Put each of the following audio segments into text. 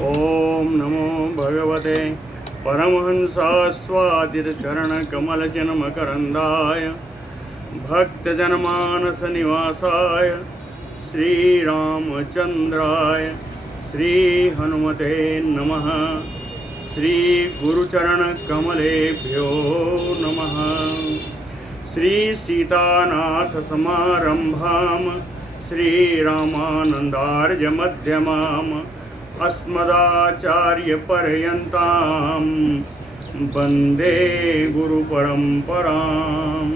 ओम नमो भगवते परमहंसास्वादितचरणकमलजन्मकरन्दाय भक्तजनमानसनिवासाय श्रीरामचन्द्राय श्रीहनुमते नमः। श्रीगुरुचरणकमलेभ्यो नमः। श्रीसीतानाथसमारम्भां श्रीरामानन्दार्यमध्यमाम् अस्मदाचार्यपर्यन्तां वन्दे गुरुपरम्पराम्।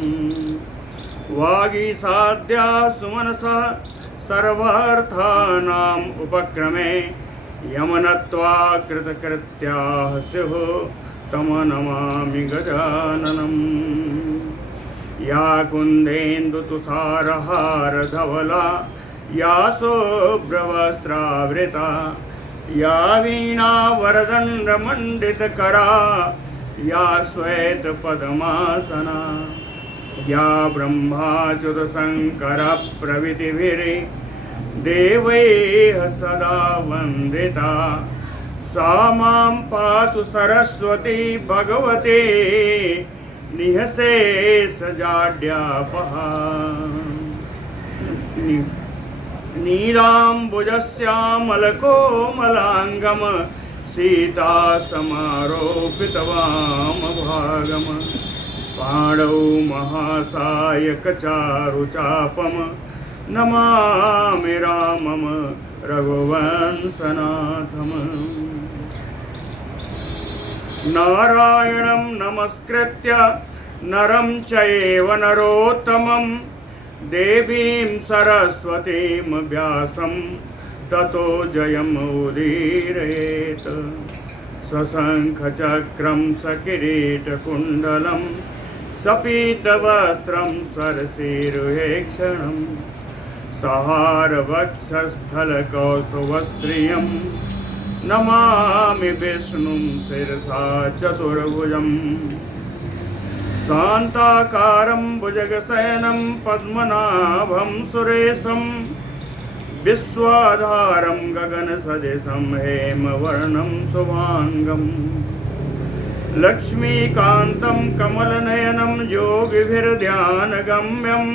वागीसाद्या सुमनसः सर्वार्थानाम् उपक्रमे यमनत्वा कृतकृत्याः स्युः तं नमामि गजाननम्। या कुन्देन्दुतुषारहारधवला या शुभ्रवस्त्रावृता या वीणावरदण्डमण्डितकरा या श्वेतपद्मासना या ब्रह्माच्युतशङ्करप्रभृतिभिर्देवैः सदा वन्दिता सा मां पातु सरस्वती भगवती निःशेषजाड्यापहा। नीलाम्बुजश्यामलकोमलाङ्गं सीतासमारोपितवामभागं पाणौ महासायकचारुचापं नमामि रामं रघुवंशनाथम्। नारायणं नमस्कृत्य नरं चैव नरोत्तमं देवीं सरस्वतीं व्यासं ततो जयमुदीरयेत्। सशङ्खचक्रं सकिरीटकुण्डलं सपीतवस्त्रं सरसीरुहेक्षणं सहारवक्षस्थलकौस्तुभश्रियं नमामि विष्णुं शिरसा चतुर्भुजम्। शान्ताकारं भुजगशयनं पद्मनाभं सुरेशं विश्वाधारं गगनसदृशं हेमवर्णं शुभाङ्गं। लक्ष्मीकान्तं कमलनयनं योगिभिर्ध्यानगम्यं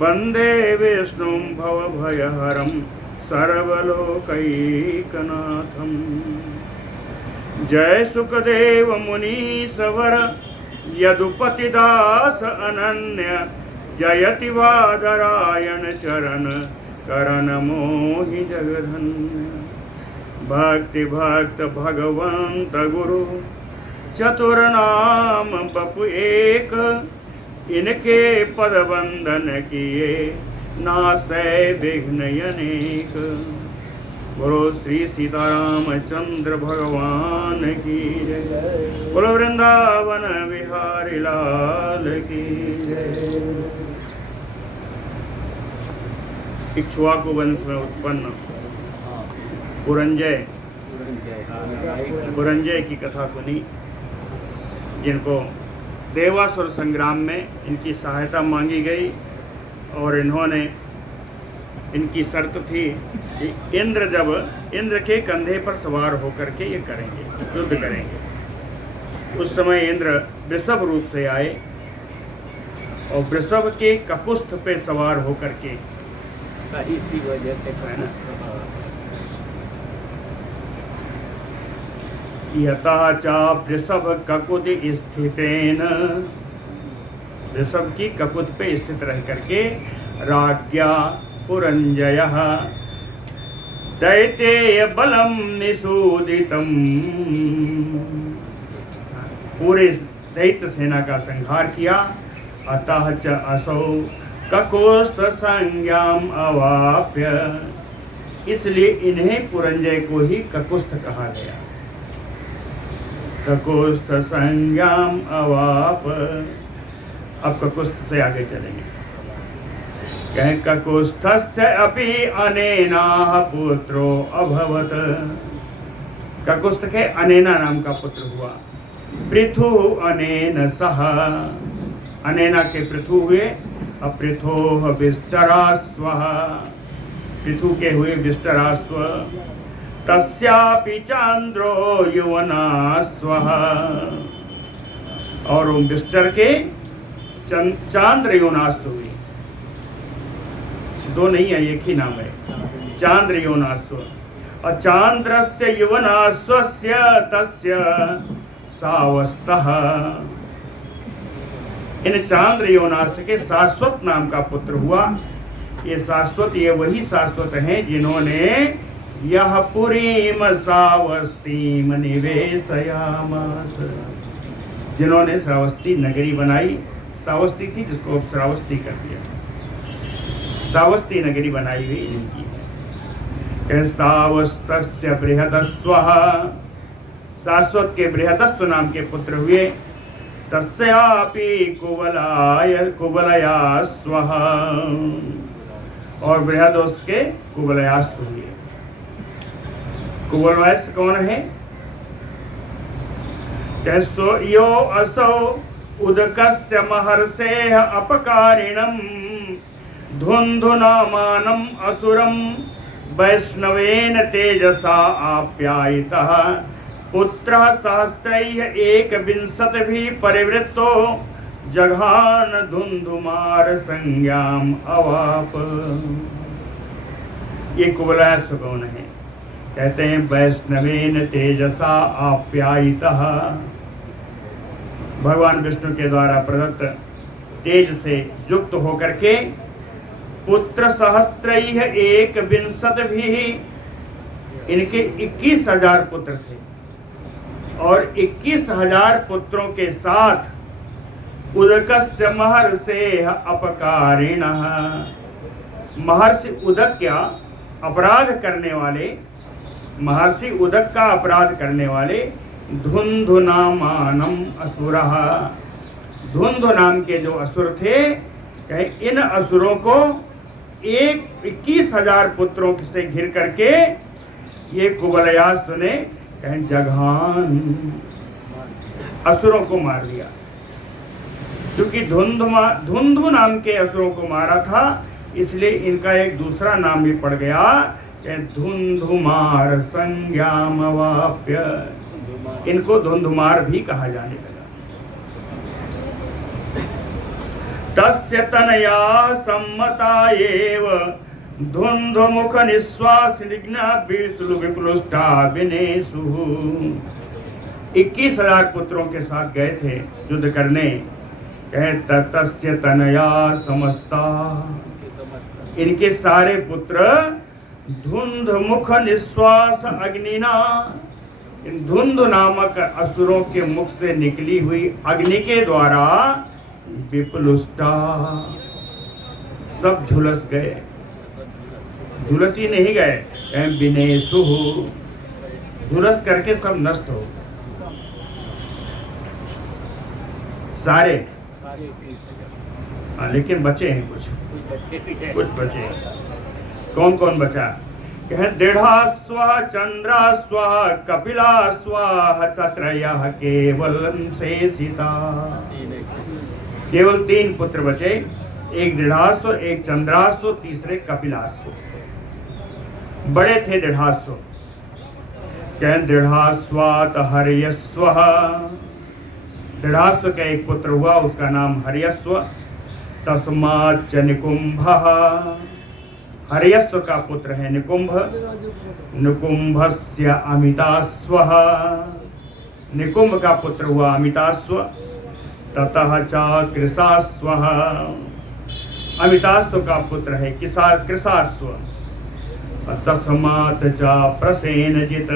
वन्दे विष्णुं भवभयहरं सर्वलोकैकनाथम्। जय सुखदेव मुनीश्वर यदुपतिदास अनन्य जयति वादरायण चरण करण मोहि जगधन्य। भक्ति भक्त भगवंत गुरु चतुर्नाम बपु एक इनके पद वंदन किए नासै विघ्न अनेक। बोलो श्री सीतारामचंद्र भगवान की जय। बोलो वृंदावन बिहारी लाल की जय। इक्ष्वाकु वंश में उत्पन्न पुरंजय की कथा सुनी, जिनको देवासुर संग्राम में इनकी सहायता मांगी गई और इन्होंने इनकी शर्त थी कि इंद्र के कंधे पर सवार होकर के ये करेंगे, युद्ध करेंगे। उस समय इंद्र वृषभ रूप से आए और वृषभ के ककुस्थ पे सवार होकर के इसी वजह से यथा चा वृषभ ककुति स्थितेन, वृषभ की ककुत पे स्थित रह करके राज्ञा पुरंजयः दैतेय बलम निषूदितम, पूरे दैत्य सेना का संहार किया। अतः च असौ ककुस्थ संज्ञाम अवाप्य, इसलिए इन्हें पुरंजय को ही ककुस्थ कहा गया। ककुस्थ संज्ञाम अवाप। अब ककुस्थ से आगे चलेंगे। कहें ककुस्थस्य अपि अनेनाः पुत्रो अभवत। ककुस्थ के अनेना नाम का पुत्र हुआ। पृथु अनेन सह, अनेना के पृथु हुए। अपृथोः विस्तरास्वः, पृथु के हुए विस्तरास्व। तस्यापि चांद्रो युवना स्वः। और विस्टर के चांद्र योनासु हुए, दो नहीं है, एक ही नाम है, चांद्र योनास्व। और चांद्रस्य युवनास्वस्य तस्य सावस्तः। इन चांद्र योनास के शाश्वत नाम का पुत्र हुआ। ये शाश्वत, ये वही शाश्वत हैं जिन्होंने यह पुरीम सावस्तीम निवेशयामास, जिन्होंने श्रावस्ती नगरी बनाई। श्रावस्ती थी जिसको अब श्रावस्ती कर दिया, श्रावस्ती नगरी बनाई हुई इनकी है। सावस्तस्य बृहदस्वः, शाश्वत के बृहदस्व नाम के पुत्र हुए। तस्यापि कुवलयास्वः, और बृहदोस के कुवलयास्व हुए। कुवलयास कौन है? कैसो यो असौ उदकस्य महर्षेः अपकारिणं धुन्धुनामानम् असुरं वैष्णवेन तेजसा आप्यायितः पुत्रः सहस्रैः एकविंशतिभिः परिवृत्तो जघान धुन्धुमार संज्ञाम अवाप। ये कुवलयास कौन है? कहते हैं वैष्णवेन तेजसा आप्यायितः, भगवान विष्णु के द्वारा प्रदत्त तेज से युक्त होकर के पुत्र सहस्त्रैः एकविंशतिभिः, इनके 21,000 पुत्र थे और 21,000 पुत्रों के साथ उदकस्य महर्षेः अपकारिणः, महर्षि उदक क्या अपराध करने वाले, महर्षि उदक का अपराध करने वाले धुन्धुनामानम असुरः, धुन्धु नाम के जो असुर थे, कहे इन असुरों को 21,000 पुत्रों से घिर करके ये कुवलयास ने कहे जघान, असुरों को मार दिया। क्योंकि धुंधु नाम के असुरों को मारा था, इसलिए इनका एक दूसरा नाम भी पड़ गया, धुंधुमार संज्ञाम अवाप्य, इनको धुंधुमार भी कहा जाने लगा। तस्य तनया सम्मता एव धुंधुमुख निश्वास निघ्ना विष्णु विप्लुष्टा विनेशु। 21,000 पुत्रों के साथ गए थे युद्ध करने। तस्य तनया समस्ता, इनके सारे पुत्र धुंधमुख निश्वास अग्निना, इन धुंध नामक असुरों के मुख से निकली हुई अग्नि के द्वारा विप्लुष्टा, सब झुलस गए। झुलस ही नहीं गए, विनेशु, झुलस करके सब नष्ट हो सारे। लेकिन बचे हैं कुछ बचे। कौन कौन बचा? दृढ़ास्व चंद्रास्व कपिलास्व चत्रयः केवलं शेषिता। केवल 3 पुत्र बचे, एक दृढ़ास्व, एक चंद्रास्व, तीसरे कपिलास्व। बड़े थे दृढ़ास्व। दृढ़ास्वात हर्यस्व, दृढ़ास्व का एक पुत्र हुआ, उसका नाम हर्यस्व। तस्माच्च निकुंभः, हर्यस्व का पुत्र है निकुंभ। निकुंभस्य अमितास्वः, निकुंभ का पुत्र हुआ अमितास्व। ततः च कृशास्वः, अमितास्व का पुत्र है कृशास्व। तस्मात् च प्रसेनजित,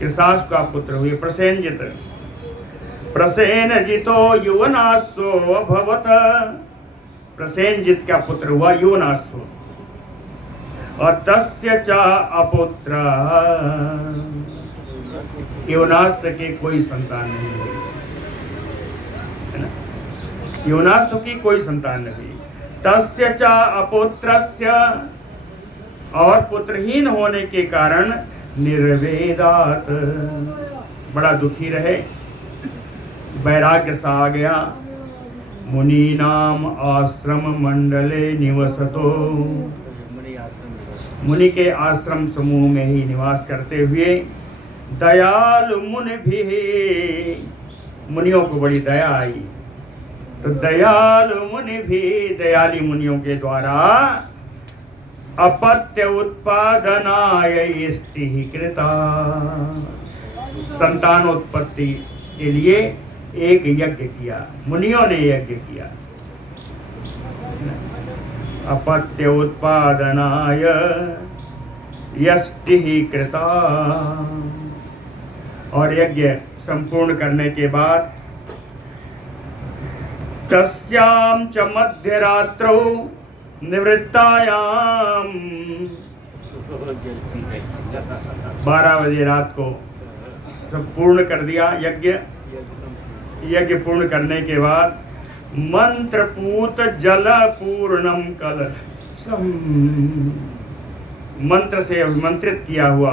कृशास्व का पुत्र हुए प्रसेनजित। प्रसेनजितो युवनास्व अभवत्, प्रसेनजित का पुत्र हुआ युवनास्व। और तस्य च अपुत्र, युवनास्व के कोई संतान नहीं हुई, है ना? युवनास्व की कोई संतान नहीं। तस्य च अपुत्रस्य, और पुत्रहीन होने के कारण निर्वेदात, बड़ा दुखी रहे, वैराग्य सा आ गया। मुनीनाम आश्रम मंडले निवसतो, मुनि के आश्रम समूह में ही निवास करते हुए दयालु मुनि भी, मुनियों को बड़ी दया आई, तो दयालु मुनि भी, दयाली मुनियों के द्वारा अपत्य उत्पादनाय स्थिति कृता, संतानोत्पत्ति के लिए एक यज्ञ किया, मुनियों ने यज्ञ किया। अपत्य उत्पादनाय यष्टिः कृता, और यज्ञ संपूर्ण करने के बाद तस्यां च मध्यरात्रौ निवृत्तायाम, 12 बजे रात को सब पूर्ण कर दिया यज्ञ। यज्ञ पूर्ण करने के बाद मंत्रपूत जल पूर्णम कलशम, मंत्र से अभिमंत्रित किया हुआ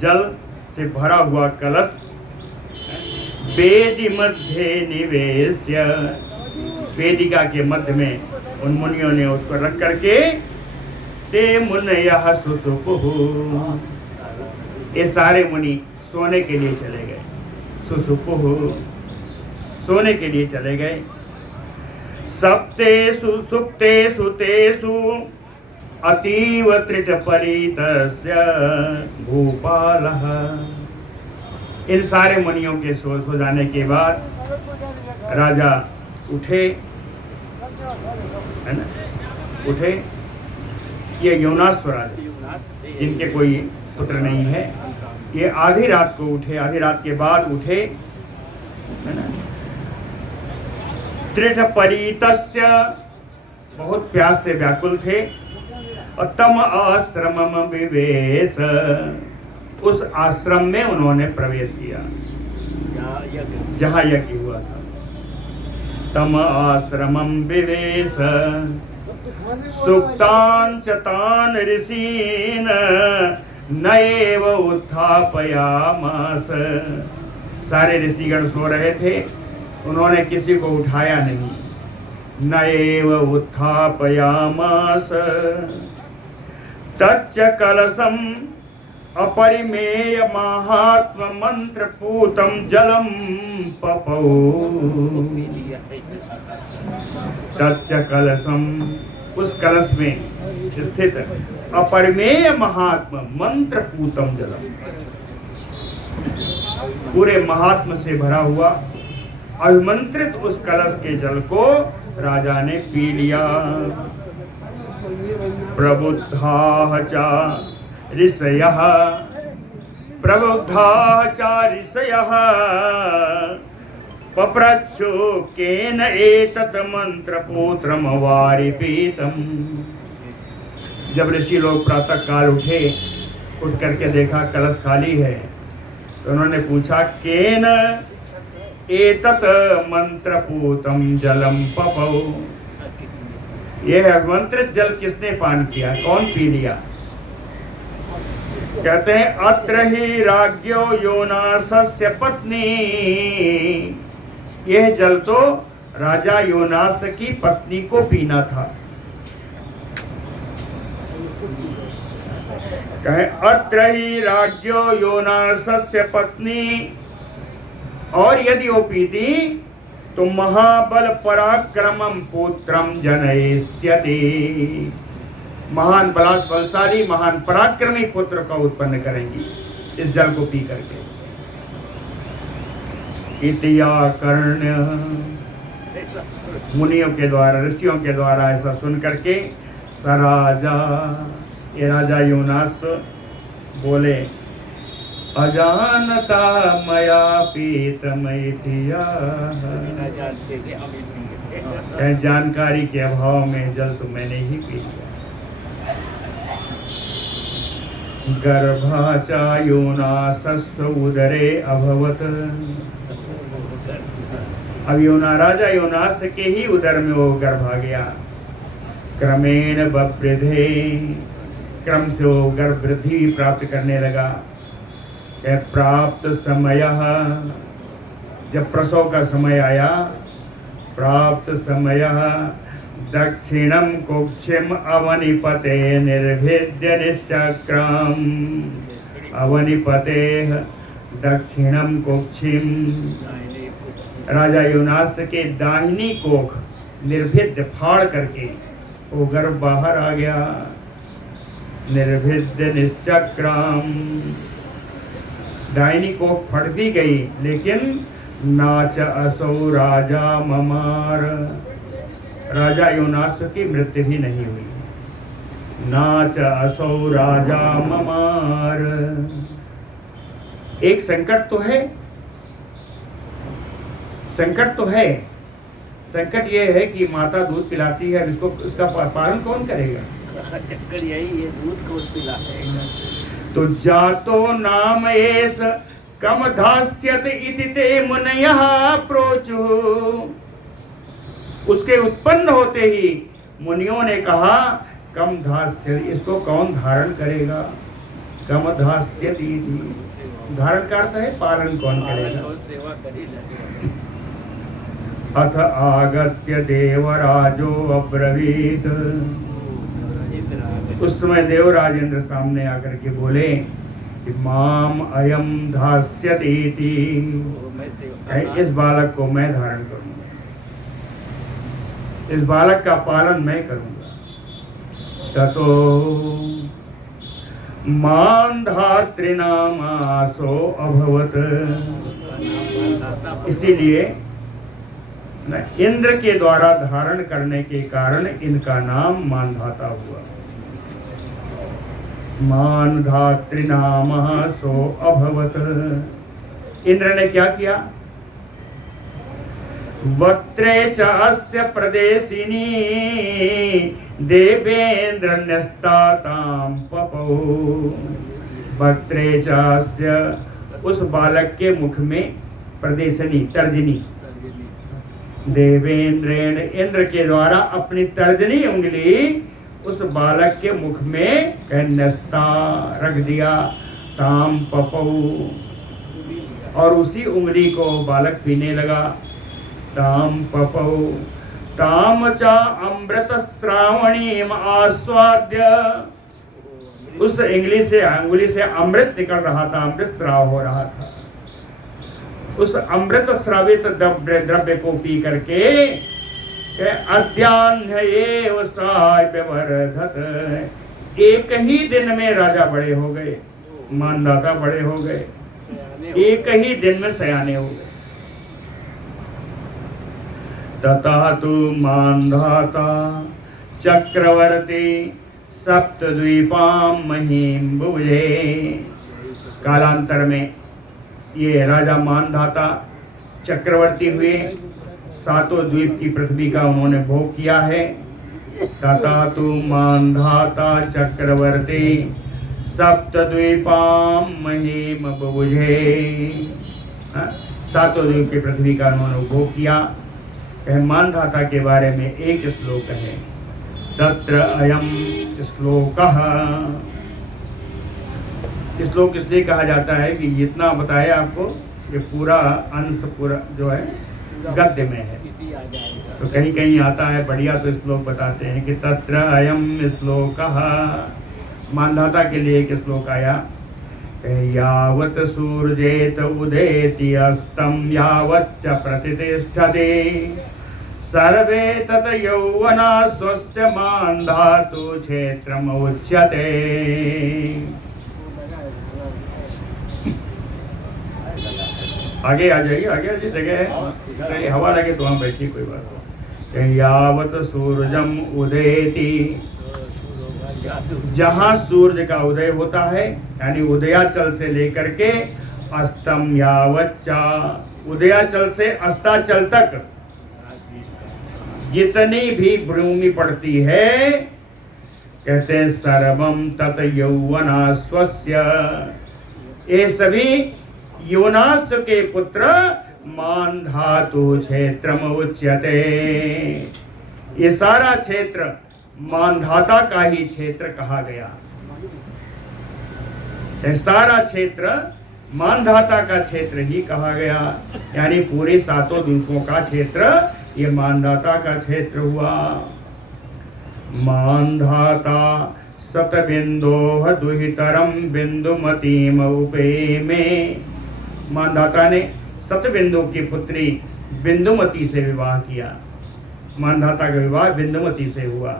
जल से भरा हुआ कलश वेदी मध्य निवेश्य, वेदिका के मध्य में उन मुनियों ने उसको रख करके ते मुनयः सुसुपुः, ये सारे मुनि सोने के लिए चले गए। सुसुपुः, सोने के लिए चले गए। सप्तेषु सुप्तेषु तेषु अतीव त्रिटपरितस्य भूपालः, इन सारे मुनियों के सो जाने के बाद राजा उठे, है ना, उठे। ये योनाश्व राजा, जिनके कोई पुत्र नहीं है, ये आधी रात को उठे, आधी रात के बाद उठे, है ना। त्रिठ परितस्य, बहुत प्यास से व्याकुल थे, और तम आश्रमम विवेश, उस आश्रम में उन्होंने प्रवेश किया जहाँ यज्ञ हुआ था। तम आश्रमम विवेश सुप्तान च तान ऋषीन् नएव उत्थापयामास, सारे ऋषिगण सो रहे थे, उन्होंने किसी को उठाया नहीं। नएव उत्थापयामास तच्च कलशम अपरिमेय महात्म मंत्र पूतम जलम पपौ, तच्च कलशम, उस कलश में स्थित अपरिमेय महात्म मंत्र पूतम जलम, पूरे महात्म से भरा हुआ अभिमंत्रित उस कलश के जल को राजा ने पी लिया। प्रबुद्धाः च ऋषयः, प्रबुद्धाः च ऋषयः पप्रच्छु केन एतत् मंत्रपूत्रम वारिपीतम, जब ऋषि लोग प्रातः काल उठे, उठ करके देखा कलश खाली है, तो उन्होंने पूछा केन एतत् मंत्रपूतम जलम पपौ, यह अभिमंत्रित जल किसने पान किया, कौन पी लिया। कहते हैं अत्र ही राज्ञो योनासस्य पत्नी, यह जल तो राजा योनास की पत्नी को पीना था। कहे अत्र ही राज्ञो योनासस्य पत्नी, और यदि वो पीती तो महाबल पराक्रमम पुत्रम जनयिष्यति, महान बलशाली महान पराक्रमी पुत्र का उत्पन्न करेंगी इस जल को पी करके। इतिया कर्ण्य, मुनियों के द्वारा, ऋषियों के द्वारा ऐसा सुन करके सराजा, ये राजा योनास बोले अजानता मया पीतमैथिया, जानकारी के अभाव में जल तो मैंने ही पी लिया। गर्भाचा योनासस्य उदरे अभवत, अब राजा योनास के ही उदर में वो गर्भ आ गया। क्रमेण बवृद्धे, क्रम से वो गर्भ वृद्धि प्राप्त करने लगा। प्राप्त समय, जब प्रसव का समय आया प्राप्त समयः दक्षिणं कुक्षिम अवनिपते निर्भिद्य निश्चक्राम। अवनिपतेः दक्षिणम कुक्षिम, राजा योनास के दाहिनी कोख निर्भिद्य फाड़ करके वो गर्भ बाहर आ गया। निर्भिद्य निश्चक्राम, दाहिनी कोख फट भी गई, लेकिन नाच असौ राजा ममार, राजा योनास की मृत्यु भी नहीं हुई। नाच असौ राजा ममार। एक संकट तो है, संकट तो है। संकट ये है कि माता दूध पिलाती है, इसको उसका पालन कौन करेगा? चक्कर यही है, दूध कौन पिलाएगा? तो जातो नाम एस कम धास्यत इति ते मुनयः प्रोचु। उसके उत्पन्न होते ही मुनियों ने कहा कम धास्य, इसको कौन धारण करेगा? कम धास्यत इति, धारण का अर्थ है पालन कौन करेगा? सेवा करी अथ आगत्य देवराजो अब्रवीत। उस समय देवराज इंद्र सामने आकर के बोले कि माम अयम धास्यतीति, इस बालक को मैं धारण करूंगा, इस बालक का पालन मैं करूंगा। ततो मान धातृनामासो अभवत। इसीलिए इंद्र के द्वारा धारण करने के कारण इनका नाम मानधाता हुआ। मानधातृनामासो अभवत। इंद्र ने क्या किया? वक्त्रे च अस्य प्रदेशिनी देवेंद्र न्यस्तातां पपौ। वक्त्रे च अस्य, उस बालक के मुख में प्रदेशिनी तर्जनी, देवेंद्रेण, इंद्र के द्वारा अपनी तर्जनी उंगली उस बालक के मुख में न्यस्ता रख दिया। ताम पपौ, और उसी उंगली को बालक पीने लगा। ताम पपौ ताम चा अमृत श्रावणीम आस्वाद्य। उस अंगुली से अमृत निकल रहा था, अमृत स्राव हो रहा था। उस अमृत स्रावित द्रव्य को पी करके अद्यान्ह एव सायवर्धत, एक ही दिन में राजा बड़े हो गए, मानदाता बड़े हो गए, एक ही दिन में सयाने हो गए। ततः तु मानधाता चक्रवर्ती सप्तद्वीपां महीं बुभुजे। कालांतर में ये राजा मानधाता चक्रवर्ती हुए, सातों द्वीप की पृथ्वी का उन्होंने भोग किया है। तथा तु मानधाता चक्रवर्ती सप्तद्वीपां महीम बुभुजे। सातों द्वीप की पृथ्वी का उन्होंने भोग किया। मानधाता के बारे में एक श्लोक है, तत्र अयम श्लोकः। श्लोक इसलिए कहा जाता है कि जितना बताया आपको, ये पूरा अंश पूरा जो है गद्य में है, तो कहीं कहीं आता है बढ़िया तो श्लोक बताते हैं कि तत्र अयम श्लोकः। मानधाता के लिए एक श्लोक आया, यावत् सूर्येत उदेति अस्तं यावच्च प्रतिष्ठते सर्वे तत यौवना स्वस्य मानधातु क्षेत्रमुच्यते। आगे आ जाइए, आगे आइए, जगह है, हवा लगे तो हम बैठिए, कोई बात नहीं। यावत सूरजम उदयति, जहाँ सूर्य का उदय होता है, यानी उदयाचल से लेकर के अस्तम यावच्चा, उदयाचल से अस्ताचल तक जितनी भी भूमि पड़ती है, कहते हैं सर्वम तत यौवना स्वस्य, ये सभी योनास के पुत्र मानधातु क्षेत्रम उच्यते। ये सारा क्षेत्र मानधाता का ही क्षेत्र कहा गया। ये सारा क्षेत्र मानधाता का क्षेत्र ही कहा गया, यानी पूरे सातों द्वीपों का क्षेत्र ये मानधाता का क्षेत्र हुआ। मानधाता सतबिंदोह दुहितरम बिंदुमतीम उपे में। मानधाता ने सतबिंदु की पुत्री बिंदुमती से विवाह किया। मानधाता का विवाह बिंदुमती से हुआ।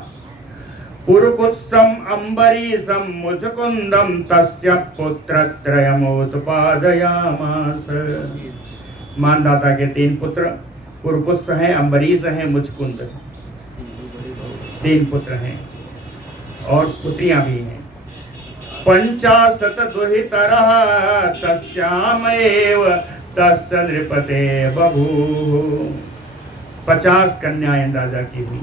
पुरुकुत्सम अम्बरीशम मुचकुंदम तस्य पुत्रत्रयमोत्पादयामास। मानधाता के 3 पुत्र पुरुकुत्स हैं, अम्बरीश हैं, मुचकुंद, 3 पुत्र हैं और पुत्रियां भी हैं। 50 दुहितरः तस्यामेव तस्य नृपते बभूव। 50 कन्याएं राजा की हुई।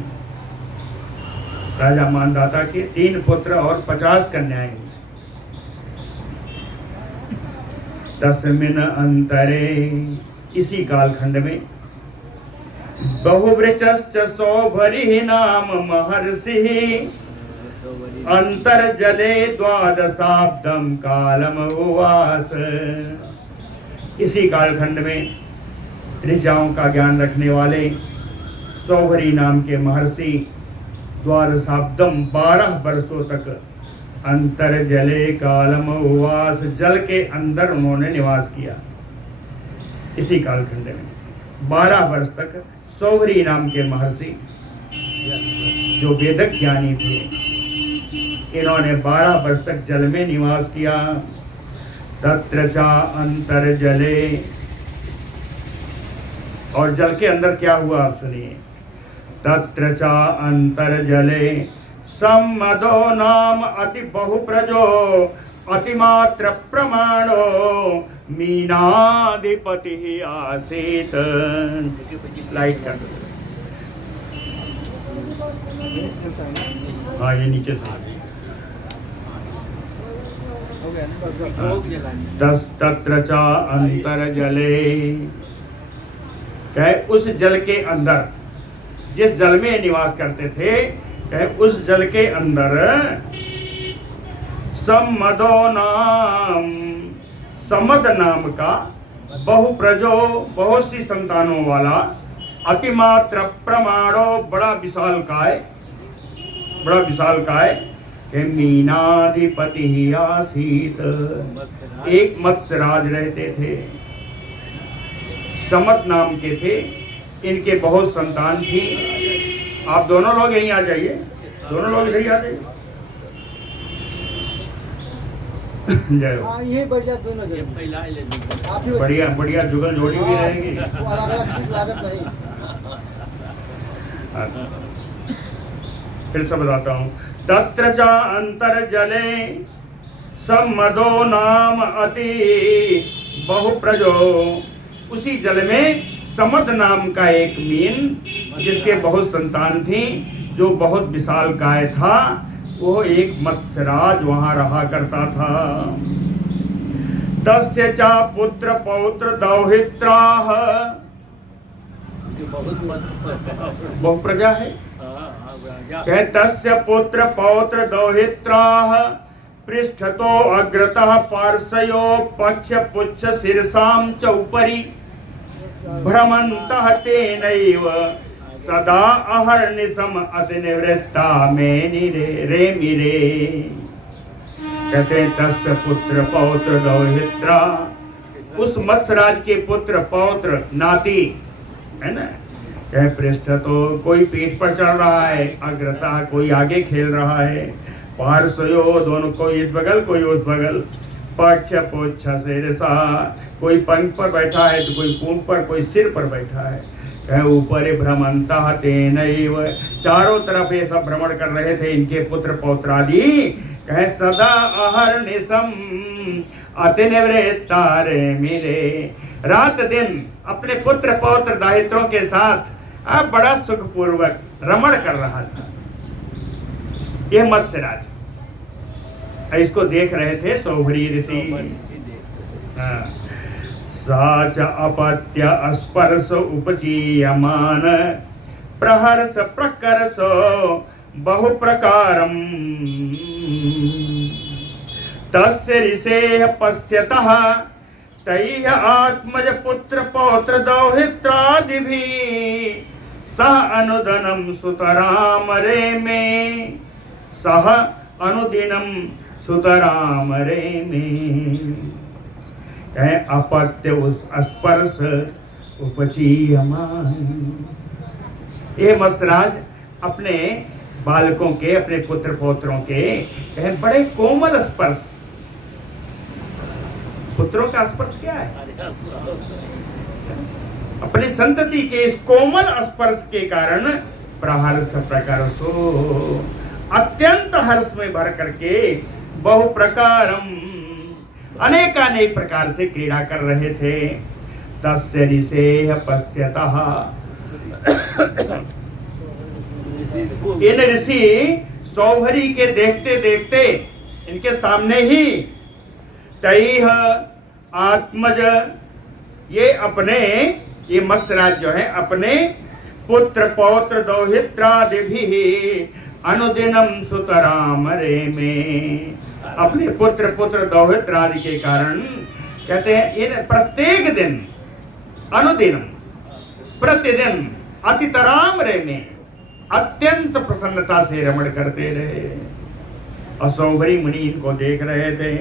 राजा मानधाता के 3 पुत्र और 50 कन्याएं। तस्मिन् अंतरे, इसी कालखंड में, बहुवृचश्च सौभरिः नाम महर्षिः अंतर्जले 12 कालम उवास। इसी कालखंड में ऋचाओं का ज्ञान रखने वाले सौभरी नाम के महर्षि 12 वर्षों तक अंतर्जले कालम उवास, जल के अंदर उन्होंने निवास किया। इसी कालखंड में 12 वर्ष तक सौभरी नाम के महर्षि जो वेदक ज्ञानी थे, इन्होंने 12 वर्ष तक जल में निवास किया। तत्र चा अंतर्जले, और जल के अंदर क्या हुआ आप सुनिए। तत्र चा अंतर्जले सम्मदो नाम अति बहुप्रजो अतिमात्र प्रमाणो मीनाधिपति आसीत। लाइट कर दो। हाँ, ये नीचे से तत्र चा अंतर्जले, कहे उस जल के अंदर, जिस जल में निवास करते थे, कहे उस जल के अंदर सम्मदो नाम, सम्मद नाम का बहुप्रजो, बहुत सी संतानों वाला, अतिमात्र प्रमाणो, बड़ा विशालकाय मीनाधिपति आसीत, एक मत्स्यराज रहते थे। समत नाम के थे, इनके बहुत संतान थी। आप दोनों लोग यहीं आ जाइए, दोनों लोग इधर ही आ जाइए। जय हो। ये बढ़िया दोनों बढ़िया बढ़िया जुगल जोड़ी भी रहेगी। फिर से बताता हूँ। तत्र चा अंतर्जले सम्मदो नाम अति बहुप्रजो, उसी जल में समद नाम का एक मीन, जिसके बहुत संतान थी, जो बहुत विशालकाय था, वो एक मत्स्यराज वहां रहा करता था। तस्य चा पुत्र पौत्र दौहित्राः, बहुत प्रजा है, कहे तस्य पुत्र पौत्र दौहित्राः पृष्ठतो अग्रतः पार्श्वयो पक्ष पुच्छ शीर्षां च उपरि भ्रमन्तः तेनैव सदा अहर्निशम अतिनिवृत्ता मेनिरे रेमिरे। कहते तस्य पुत्र पौत्र दौहित्रा, उस मत्स्यराज के पुत्र पौत्र नाती है ना, कहे पृष्ठ तो कोई पीठ पर चढ़ रहा है, अग्रता कोई आगे खेल रहा है, पार्श्वयो दोनों कोई इस बगल कोई उस बगल, पक्ष पुच्छ शीर्षा कोई पंख पर बैठा है तो कोई पूंछ पर, कोई सिर पर बैठा है। कहे ऊपर भ्रमंतः तेनैव, चारों तरफ ये सब भ्रमण कर रहे थे इनके पुत्र पौत्रादि। कहे सदा अहर्निशम अतिनिवृत्ता रेमिरे, रात दिन अपने पुत्र पौत्र दाहित्रों के साथ अब बड़ा सुखपूर्वक रमण कर रहा था यह मत्स्यराज। इसको देख रहे थे सौभरी ऋषि। साच अपत्य स्पर्श उपचीयमान प्रहर्ष प्रकर्ष बहु प्रकारम तस्य ऋषेः पश्यतः तैः आत्मज पुत्र पौत्र दौहित्रादिभिः सह अनुदनम सुतराम रे में, सह अनुदिनम सुतराम रे में। अपत्य उस स्पर्श उपचीयमान। ये मत्सराज अपने बालकों के, अपने पुत्र पौत्रों के बड़े कोमल स्पर्श। पुत्रों का स्पर्श क्या है? अपनी संतति के इस कोमल स्पर्श के कारण प्रहर्ष प्रकर्षो, अत्यंत हर्ष में भर करके बहु प्रकारम, अनेकानेक प्रकार से क्रीड़ा कर रहे थे। तस्य ऋषेः पश्यतः, इन ऋषि सौभरी के देखते देखते इनके सामने ही तैह आत्मज, ये अपने, ये मत्सराज जो है अपने पुत्र पौत्र दौहित्रादि भी अनुदिनम सुतराम रे में, अपने पुत्र दौहित्रादि के कारण कहते हैं इन प्रत्येक दिन, अनुदिनम प्रतिदिन, अतितराम रे में अत्यंत प्रसन्नता से रमण करते रहे। और सौभरी मुनि इनको देख रहे थे।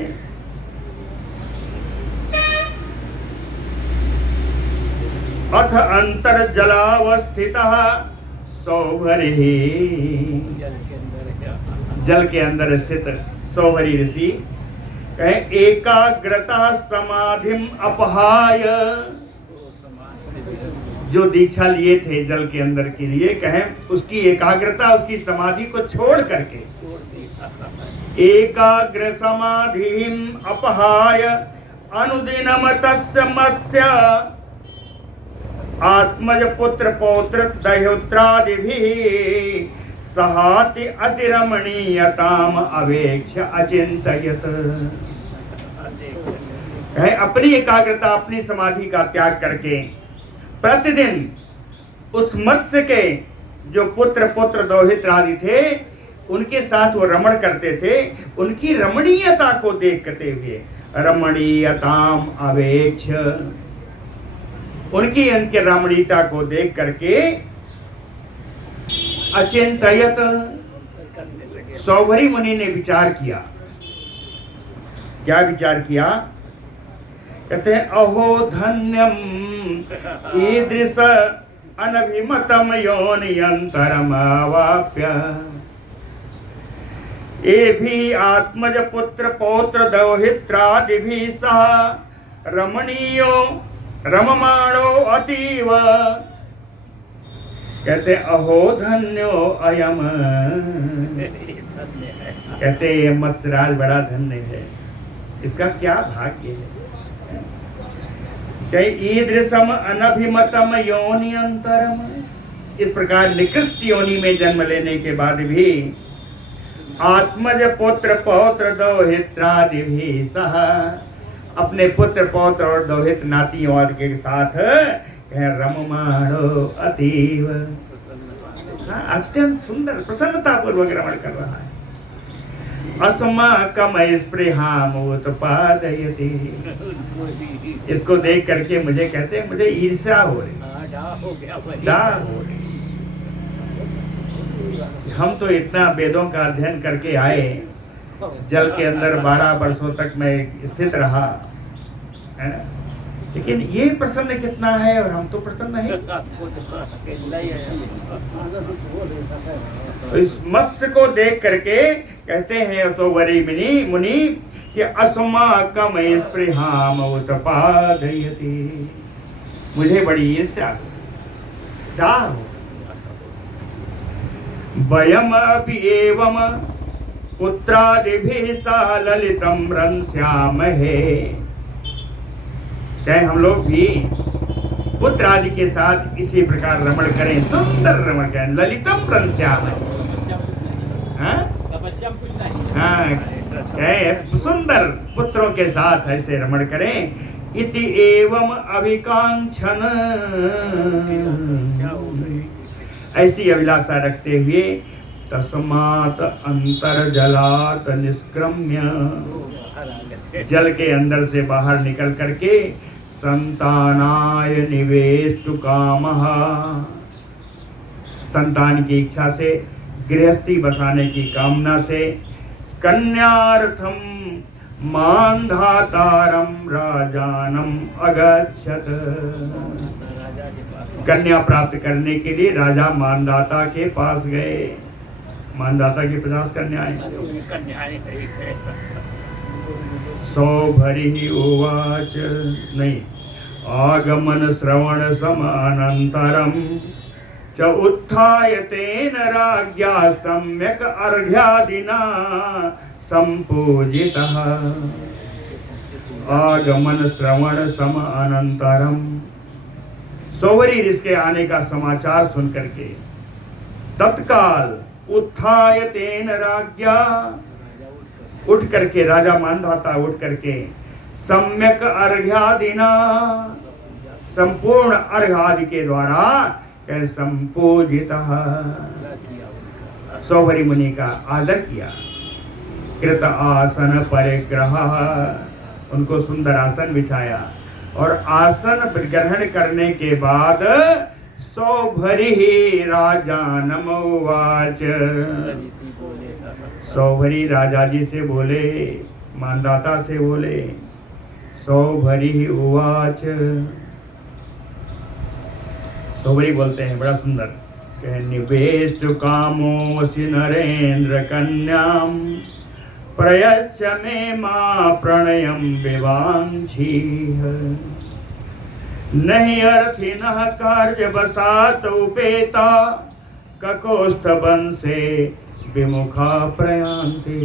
अथ अंतर्जलावस्थितः सौभरी, जल के अंदर स्थित सौभरी ऋषि कहे एकाग्रता समाधिम अपहाय, जो दीक्षा लिए थे जल के अंदर के लिए, कहें उसकी एकाग्रता, उसकी समाधि को छोड़ करके, एकाग्र समाधिम अपहाय अनुदिनम तत्स्य मत्स्य आत्मज पुत्र पौत्र दह्युत्रादिभिः सहाति अतिरमणीयताम अवेक्ष अचिंतयत। अपनी एकाग्रता, अपनी समाधि का त्याग करके प्रतिदिन उस मत्स्य के जो पुत्र दौहित्र आदि थे उनके साथ वो रमण करते थे। उनकी रमणीयता को देखते हुए, रमणीयताम अवेक्ष, उनकी इनके रमणीयता को देख करके अचिंतयत, सौभरी मुनि ने विचार किया। क्या विचार किया? कहते हैं अहो धन्यम ईदृश अनभिमतम योनियंतरमावाप्य, ये भी आत्मज पुत्र पौत्र दौहित्रादि भी सह रमणीयो रममाणो अतीव। कहते अहो धन्यो अयम, कहते ये मत्स्यराज बड़ा धन्य है, इसका क्या भाग्य है। ईदृशम अनभिमतम योनि अंतरम, इस प्रकार निकृष्ट योनि में जन्म लेने के बाद भी आत्मज पुत्र पौत्र दौहित्रादि भी सह, अपने पुत्र पौत्र और दौहित नातियों आदि के साथ रममाणो अतीव, अत्यंत सुंदर प्रसन्नता पूर्वक रमण कर रहा है। अस्माकम स्पृहामुत्पादयति, इसको देख करके मुझे कहते हैं मुझे ईर्ष्या हो रही, डाह हो रही। हम तो इतना वेदों का अध्ययन करके आए, जल के अंदर 12 वर्षों तक मैं स्थित रहा, है ना, लेकिन ये प्रसन्न कितना है और हम तो प्रसन्न नहीं। तो इस मत्स्य को देख करके कहते हैं सौभरी मुनि कि अस्माकम स्पृहाम उत्पादयति, मुझे बड़ी ईर्ष्या डाह हो। वयम अपि एवं पुत्रादिभिः सह ललितम रंस्यामहे, चाहे हम लोग भी पुत्र आदि के साथ इसी प्रकार रमण करें, सुंदर रमण करें, ललितम रंस्यामहे, सुंदर पुत्रों के साथ ऐसे रमण करें। इति एवं अभिकांक्षन, ऐसी अभिलाषा रखते हुए तस्मात् अंतर्जलात् निष्क्रम्य, जल के अंदर से बाहर निकल करके संतानाय निवेष्टु कामः, संतान की इच्छा से, गृहस्थी बसाने की कामना से कन्यार्थम मानधातारम राजानम अगच्छत। कन्या प्राप्त करने के लिए राजा मानधाता के पास गए। मानधाता की 50 कन्याएं। सौभरी उवाच, नहीं, आगमन श्रवण समानंतरम च उत्थाय तेन राज्ञा सम्यक अर्घ्यादिना संपूजितः। आगमन श्रवण समानंतरम, सौवरी ऋषि के आने का समाचार सुनकर के तत्काल उत्थाय तेन राज्ञा, उठ करके राजा मानधाता उठ करके सम्यक अर्घ्यादिना, संपूर्ण अर्घ आदि के द्वारा संपूजितः, सौवरी मुनि का आदर किया। कृत आसन परिग्रह, उनको सुंदर आसन बिछाया और आसन ग्रहण करने के बाद सौभरी राजानम उवाच, सौभरी राजा जी से बोले, मानधाता से बोले। सौभरी उवाच, सौभरी बोलते हैं बड़ा सुंदर, निवेष्टु कामोऽसि नरेंद्र कन्याम प्रयच्छ मे मा प्रणयम विवांछीह। नहीं अर्थिनः कार्य बसात उपेता ककोस्थ बंसे विमुखा प्रयांते।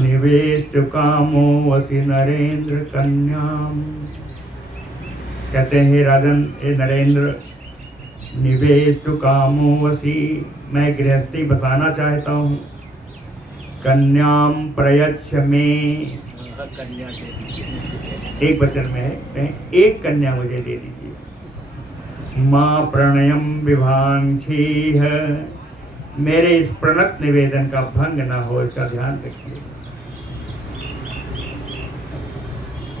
निवेष्टु कामोऽसि नरेंद्र कन्याम, कहते हैं राजन, हे नरेंद्र, निवेष्टु कामोऽसि, मैं गृहस्थी बसाना चाहता हूँ। कन्याम प्रयच्छ में, एक वचन में है, एक कन्या मुझे दे दीजिए। माँ प्रणयम विभांछीह, मेरे इस प्रणत निवेदन का भंग ना हो, इसका ध्यान रखिए।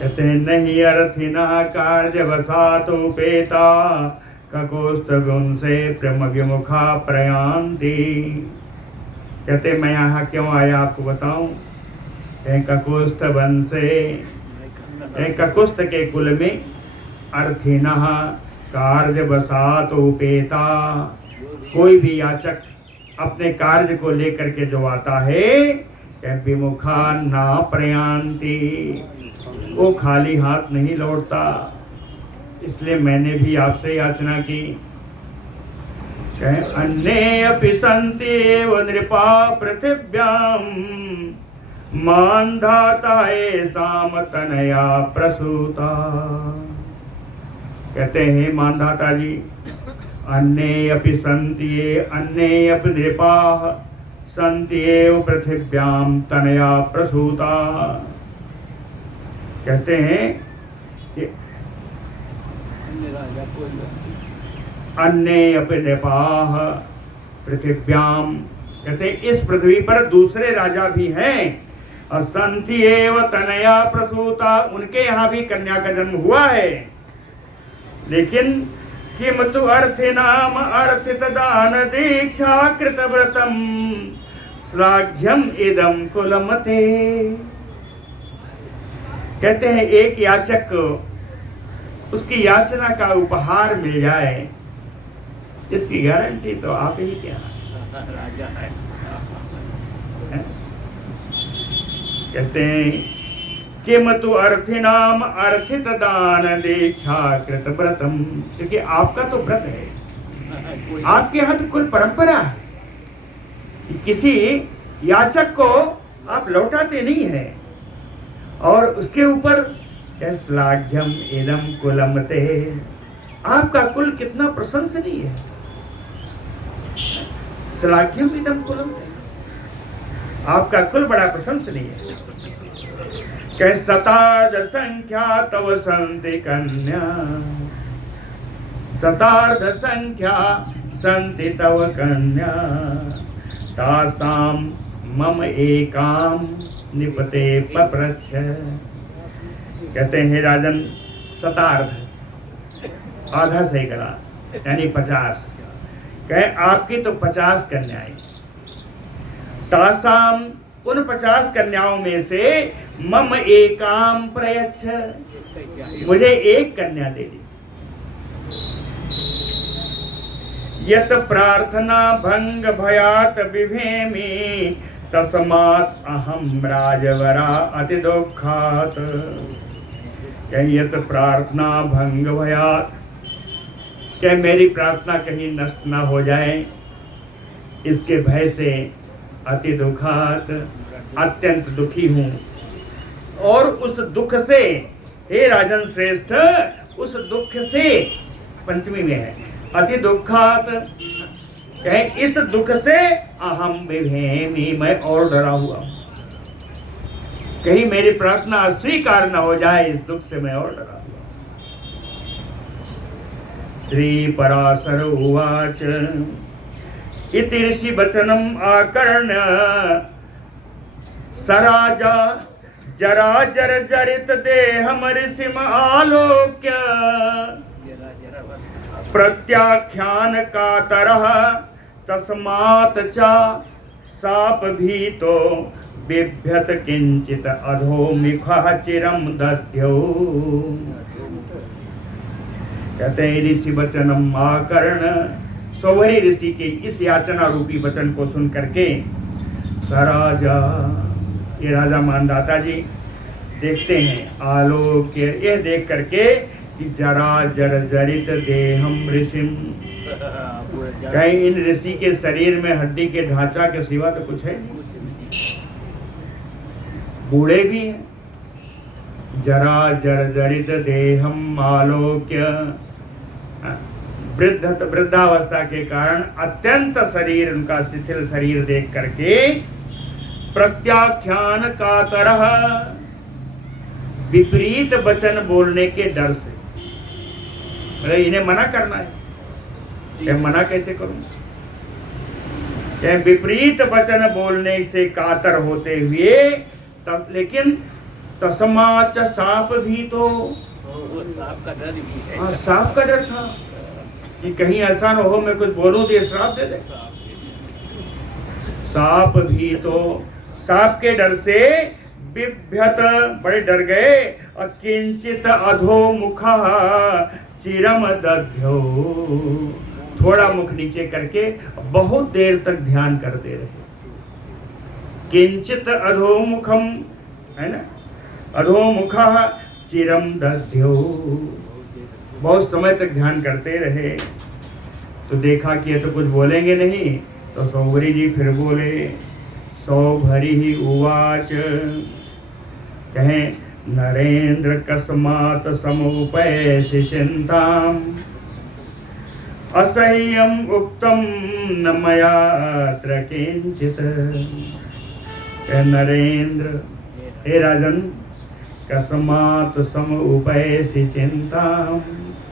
कहते हैं नहीं अर्थिना कार्य वसातोपेता ककोस्थ गुण से प्रेम विमुखा प्रयांति। कहते मैं यहाँ क्यों आया आपको बताऊं। ककुस्थ वन से, ककुस्थ के कुल में अर्थिना कार्य वसात उपेता, कोई भी याचक अपने कार्य को लेकर के जो आता है विमुखा ना प्रयांति, वो खाली हाथ नहीं लौटता। इसलिए मैंने भी आपसे याचना की। अन्ये अपि सन्ति एव नृपा पृथिव्यां मानधाता येषां तनया प्रसूता। कहते हैं मानधाता जी, अन्ये अपि सन्ति, अन्ये अपि नृपा सन्ति एव पृथिव्यां तनया प्रसूता। कहते हैं कि अन्य अपि नृपाः पृथिव्याम, कहते हैं इस पृथ्वी पर दूसरे राजा भी हैं। असंति एव तनया प्रसूता, उनके यहाँ भी कन्या का जन्म हुआ है। लेकिन किम तु अर्थिनाम अर्थित दान दीक्षा कृत व्रतम श्लाघ्यम इदम कुलमते। कहते हैं एक याचक को उसकी याचना का उपहार मिल जाए, इसकी गारंटी तो आप ही क्या राजा है। कहते हैं किम तु अर्थिनाम अर्थित दान दीक्षा कृत व्रतम, क्योंकि आपका तो व्रत है, आपके यहाँ तो कुल परंपरा है कि किसी याचक को आप लौटाते नहीं है। और उसके ऊपर श्लाघ्यम इदम कुलमते, आपका कुल कितना प्रशंसनीय है। श्लाघ्यम इदम कुलमते, आपका कुल बड़ा प्रशंसनीय है। कह शतार्ध संख्या तव संति कन्या, शतार्ध संख्या संति तव कन्या, तासाम मम एकाम निपते पप्रच्छ। कहते हैं राजन, शतार्ध आधा सैकड़ा, यानी 50। कहे आपकी तो 50 कन्याएं, तासाम उन 50 कन्याओं में से मम एकाम प्रयच्छ, मुझे एक कन्या दे दी। यत प्रार्थना भंग भयात विभेमि तस्मात् अहम राजवरा अति दुखात। यत प्रार्थना भंग भयात, क्या मेरी प्रार्थना कहीं नष्ट ना हो जाए, इसके भय से अति दुखात, अत्यंत दुखी हूँ। और उस दुख से, हे राजन श्रेष्ठ, उस दुख से, पंचमी में है, अति दुखात, कहे इस दुख से अहम विभेमि, मैं और डरा हुआ हूँ। कहीं मेरी प्रार्थना अस्वीकार न हो जाए, इस दुख से मैं और डरा हुआ। श्री पराशर उवाच इति ऋषि वचनम आकर्ण सराजा जरा जर जरित देहम ऋषिम आलोक्य प्रत्याख्यान कातरः तस्मात् च साप भीतो बिभ्यत किंचित अधोमुखः चिरम दध्यौ। कहते हैं ऋषि वचनम आकर्ण, सौभरी ऋषि के इस याचना रूपी वचन को सुन करके सराजा, ये राजा मानदाता जी देखते हैं आलोक्य, यह देख करके कि जरा जर्जरित देहम ऋषिम, कहीं इन ऋषि के शरीर में हड्डी के ढांचा के सिवा तो कुछ है, बूढ़े भी हैं। जरा जर्जरित देहम आलोक्य, वृद्धावस्था के कारण अत्यंत शरीर, उनका शिथिल शरीर देख करके प्रत्याख्यान कातरः, विपरीत वचन बोलने के डर से, मतलब इन्हें मना करना है, क्या मना कैसे करूं, क्या विपरीत वचन बोलने से कातर होते हुए, तब लेकिन तस्माच साप भी तो, सांप का डर था कि कहीं ऐसा न हो मैं कुछ बोलूं तो ये श्राप दे दे। सांप भी तो, सांप के डर से बिभ्यत, बड़े डर गए, और किंचित अधोमुखा चिरम दध्यौ, थोड़ा मुख नीचे करके बहुत देर तक ध्यान करते रहे। किंचित अधोमुखम, है ना, अधोमुखा चिरम दध्यौ, बहुत समय तक ध्यान करते रहे। तो देखा कि ये तो कुछ बोलेंगे नहीं, तो सौभरी जी फिर बोले। सौभरी ही उवाच, कहें नरेंद्र कस्मात् समुपैसि चिंताम असह्यम उक्तम न मया त्र किंचित। नरेंद्र, हे राजन, कस्मात् समुपैसि चिंताम,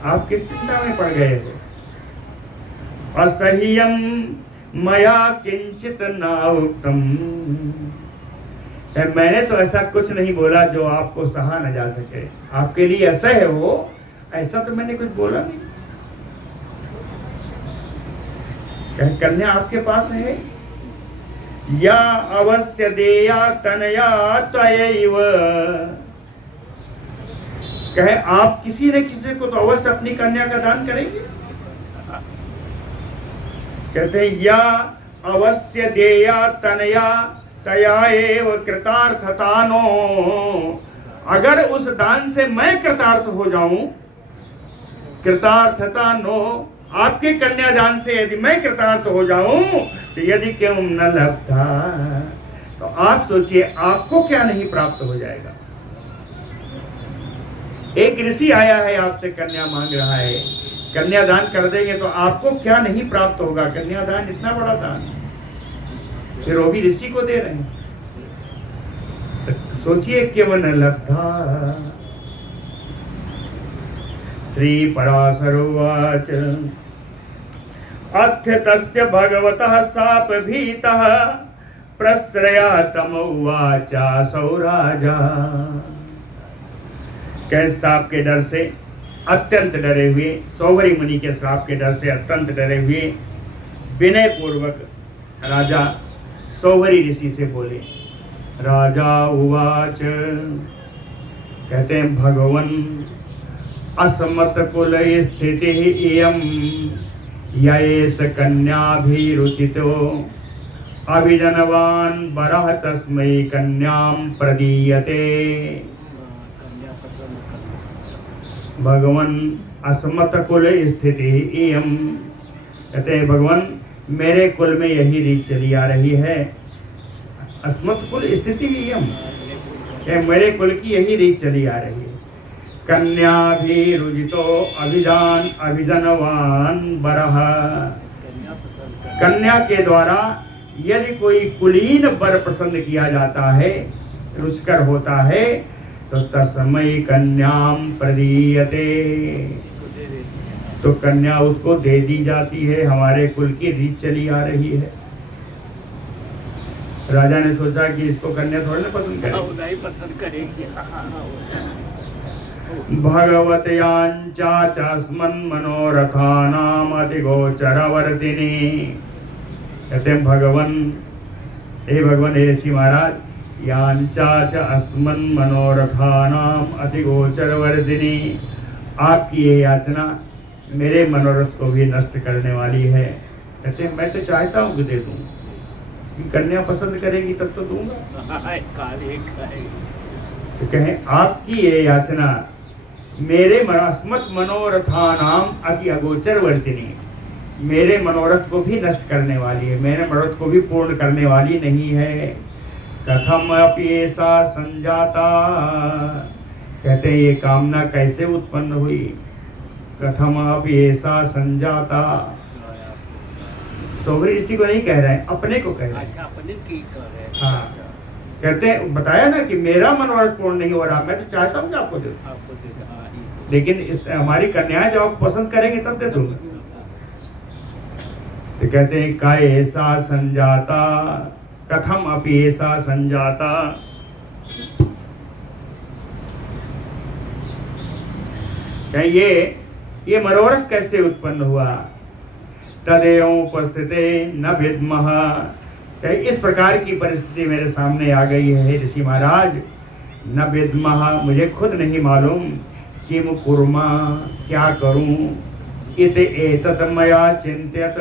आप किस चिंता में पड़ गए हो। असह्यम मया किंचित न उक्तम, मैंने तो ऐसा कुछ नहीं बोला जो आपको सहा न जा सके, आपके लिए असह्य हो ऐसा तो मैंने कुछ बोला नहीं। कन्या आपके पास है, या अवश्य देया तनया त्वयैव, कहे आप किसी न किसी को तो अवश्य अपनी कन्या का दान करेंगे। कहते हैं या अवश्य देया तनया तया एव कृतार्थता नो, अगर उस दान से मैं कृतार्थ हो जाऊं, कृतार्थता नो, आपके कन्यादान से यदि मैं कृतार्थ हो जाऊं, तो यदि क्यों न लब्धा, तो आप सोचिए आपको क्या नहीं प्राप्त हो जाएगा। एक ऋषि आया है आपसे कन्या मांग रहा है, कन्यादान कर देंगे तो आपको क्या नहीं प्राप्त होगा। कन्यादान इतना बड़ा दान, फिर वो भी ऋषि को दे रहे हैं, तो सोचिए केवल लब्धा। श्री पराशर उवाच अथ तस्य भगवतः शाप भीतः प्रश्रया तमोवाचा सौराजा। कैसे सांप के डर से अत्यंत डरे हुए, सौवरी मुनि के श्राप के डर से अत्यंत डरे हुए विनय पूर्वक राजा सौवरी ऋषि से बोले। राजा उवाच, कहते हैं भगवन असमत कुल स्थिति इयं ययेष कन्याभिरुचितो अभिजनवान बरह तस्मै कन्याम प्रदीयते। भगवन असमत कुल स्थिति इयं, कहते हैं भगवान मेरे कुल में यही रीत चली आ रही है। असमत कुल स्थिति इयं, मेरे कुल की यही रीत चली आ रही है। कन्या भी रुजितो अभिजनवान बरह, कन्या के द्वारा यदि कोई कुलीन वर पसंद किया जाता है, रुचिकर होता है, तो तस्मै कन्याम प्रदीयते, तो कन्या उसको दे दी जाती है। हमारे कुल की रीत चली आ रही है। राजा ने सोचा कि इसको कन्या थोड़ी ना पसंद करेगी। भगवत्याञ्चा चास्मन् मनोरथानाम अतिगोचरवर्तिनी, कहते हैं भगवन, हे ऋषि महाराज, यांचा च अस्मन् मनोरथानाम अतिगोचरवर्तिनी, आपकी ये याचना मेरे मनोरथ को भी नष्ट करने वाली है। कहते हैं मैं तो चाहता हूँ कि दे दूँ, कन्या पसंद करेगी तब तो दूंगा। तो कहें आपकी ये याचना मेरे अस्मत् मनोरथानाम अति अगोचर वर्तिनी, मेरे मनोरथ को भी नष्ट करने वाली है, मेरे मनोरथ को भी पूर्ण करने वाली नहीं है। कथम अपि ऐसा संजाता, कहते हैं ये कामना कैसे उत्पन्न हुई। कथम अपि ऐसा संजाता, सौवरी ऋषि को नहीं कह रहे हैं, अपने को कह रहे हैं। अपने की कह रहे हैं। हाँ, कहते हैं बताया ना कि मेरा मनोरथ पूर्ण नहीं हो रहा, मैं तो चाहता हूँ कि आपको दे, लेकिन हमारी कन्याएं जब आप पसंद करेंगे तब दे दूंगा। तो कहते हैं का ऐसा संजाता, कथम अपि ऐसा संजाता, ये मनोरथ कैसे उत्पन्न हुआ। तदेव उपस्थिते न विद्मः, इस प्रकार की परिस्थिति मेरे सामने आ गई है ऋषि महाराज। न विद्मः, मुझे खुद नहीं मालूम, किम कुर्मा, क्या करूं। इति एतत् मया चिन्त्यत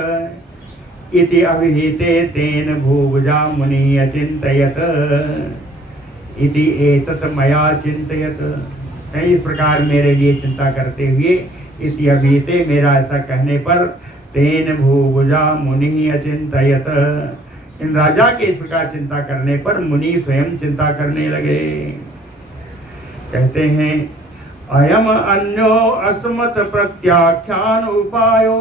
इति अभिहिते तेन भूभुजा मुनिः अचिन्तयत इति एतत् मया चिन्तयत। इस प्रकार मेरे लिए चिंता करते हुए, इति अभिहिते, मेरा ऐसा कहने पर, तेन भूभुजा मुनिः अचिन्तयत, इन राजा के इस प्रकार चिंता करने पर मुनि स्वयं चिंता करने लगे। कहते हैं अयम अन्यो अस्मत् प्रत्याख्यान उपायो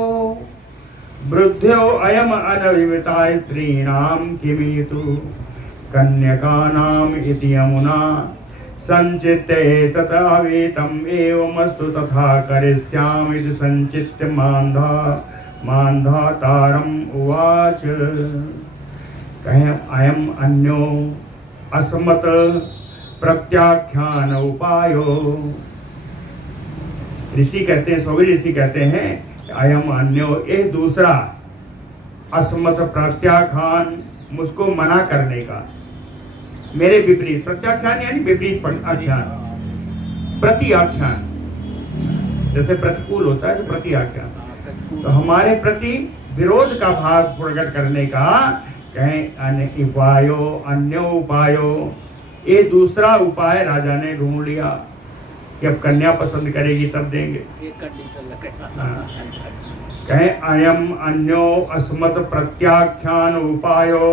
वृद्धो अयम अनविमिता स्त्रीणां किमितु कन्यकानाम इति यमुना संचित्य तत अवेतम एवमस्तु तथा करिष्यामि इति संचित्य मान्धातारम उवाच। कहें अयम अन्यो अस्मत् प्रत्याख्यान उपायो, ऋषि कहते हैं, सौवरी ऋषि कहते हैं अयम अन्यो, ये दूसरा, अस्मत् प्रत्याख्यान, मुझको मना करने का, मेरे विपरीत, प्रत्याख्यान यानी विपरीत आख्यान, प्रति आख्यान, जैसे प्रतिकूल होता है तो प्रति आख्यान, तो हमारे प्रति विरोध का भाव प्रकट करने का, कहें अन्य उपायो, अन्य उपायो, ये दूसरा उपाय राजा ने ढूंढ लिया कि अब कन्या पसंद करेगी तब देंगे। कहें अयम अन्यो अस्मत् प्रत्याख्यान उपायो